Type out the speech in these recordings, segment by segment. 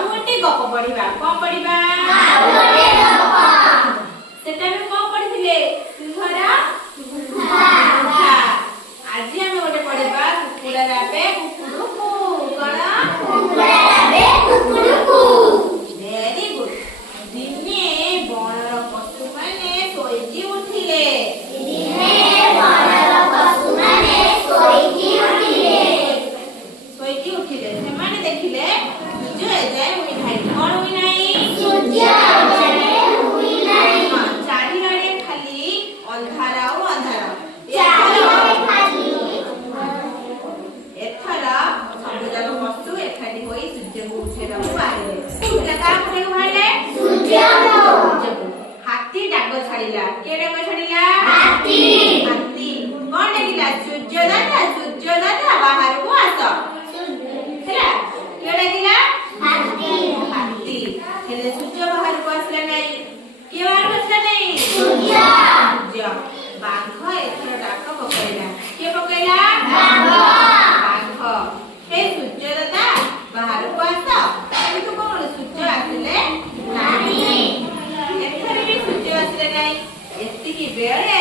ଆଉ ଗୋଟେ ଗପ ପଢିବା। କଣ ପଢିବା? ସେଟା ଆମେ କଣ ପଢିଥିଲେ? ସିଂହର ଗୁମ୍ଫା। ଆଜି ଆମେ ଗୋଟେ ପଢିବା କୁକୁଡ଼ା ରାବେ କୁକୁଡୁକୁ। କଣ? କୁକୁଡ଼ା ରାବେ କୁକୁଡୁକୁ। Very good. ଦିନେ ବଣର ପଶୁମାନେ ଶୋଇକି ଉଠିଲେ। ସେମାନେ ଦେଖିଲେ ସୂର୍ଯ୍ୟ ଏଯାଏ ଉଇ ନାହିଁ। କଣ ଉଇ ନାହିଁ? ଚାରିଆଡେ ଖାଲି ଅନ୍ଧାର ଆଉ ଅନ୍ଧାର। ଏଥର ସବୁଯାକ ପଶୁ ଏକାଠି ହୋଇ ସୂର୍ଯ୍ୟକୁ ଉଠେଇବାକୁ ବାହାରିଲେ। ସୂର୍ଯ୍ୟ କାହାକୁ ବାହାରିଲେ? ସୂର୍ଯ୍ୟକୁ। ହାତୀ ଡାକ ଛାଡ଼ିଲା। କିଏ ଡାକ ଛାଡ଼ିଲା? ହାତୀ। କଣ ଡାକିଲା? ସୂର୍ଯ୍ୟ ଦାଦା ବାହାରକୁ ଆସ। ହେଲା, କିଏ ଡାକିଲା? ହାତୀ। ହେଲେ ସୂର୍ଯ୍ୟ ବାହାରକୁ ଆସିଲା ନାହିଁ। କିଏ ବାହାରକୁ ଆସିଲା ନାହିଁ? ସୂର୍ଯ୍ୟ। ବାଘ ଏଥର ଡାକ ପକେଇଲା। କିଏ ପକେଇଲା? ବାଘ। ହେ ସୂର୍ଯ୍ୟ ଦାଦା ବାହାରକୁ ଆସ। କିନ୍ତୁ କଣ ସୂର୍ଯ୍ୟ ଆସିଲେ ନାହିଁ। ଏଥର ବି ସୂର୍ଯ୍ୟ ଆସିଲେ ନାହିଁ। ଏତିକି ବେଳେ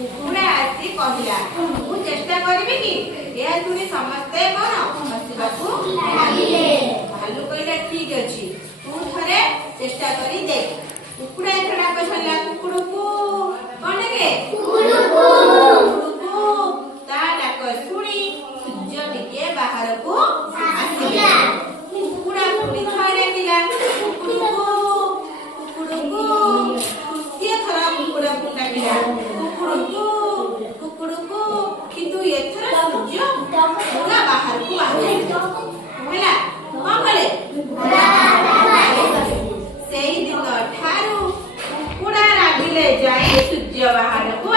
କୁକୁଡ଼ା ଆସି କହିଲା, ମୁଁ ଚେଷ୍ଟା କରିବି କି? ଏହା ଶୁଣି ସମସ୍ତେ କଣ ହସିବାକୁ ଲାଗିଲେ। ଭାଲୁ କହିଲା, ଠିକ ଅଛି, ତୁ ଥରେ ଚେଷ୍ଟା କରି ଦେଖ। କୁକୁଡ଼ା ଏଥର ଡାକ ଛାଡ଼ିଲା, କୁକୁଡୁକୁ। କଣ ଡାକେ? କୁକୁଡୁକୁ। ତା ଡାକ ଶୁଣି ସୂର୍ଯ୍ୟ ଟିକେ ବାହାରକୁ ଆସିଲା। କୁକୁଡ଼ା ପୁଣି ଥରେ ଡାକିଲା, କୁକୁଡୁକୁ। ତୃତୀୟ ଥର କୁକୁଡ଼ାକୁ ଡାକିଲା, କୁକୁଡୁକୁ। କିନ୍ତୁ ଏଥର ସୂର୍ଯ୍ୟ ପୁରା ବାହାରକୁ ବାହାରିଲା। ହେଲା, କଣ କଲେ? ସେଇ ଦିନ ଠାରୁ କୁକୁଡ଼ା ରାଗିଲେ ଯାଇ ସୂର୍ଯ୍ୟ ବାହାରକୁ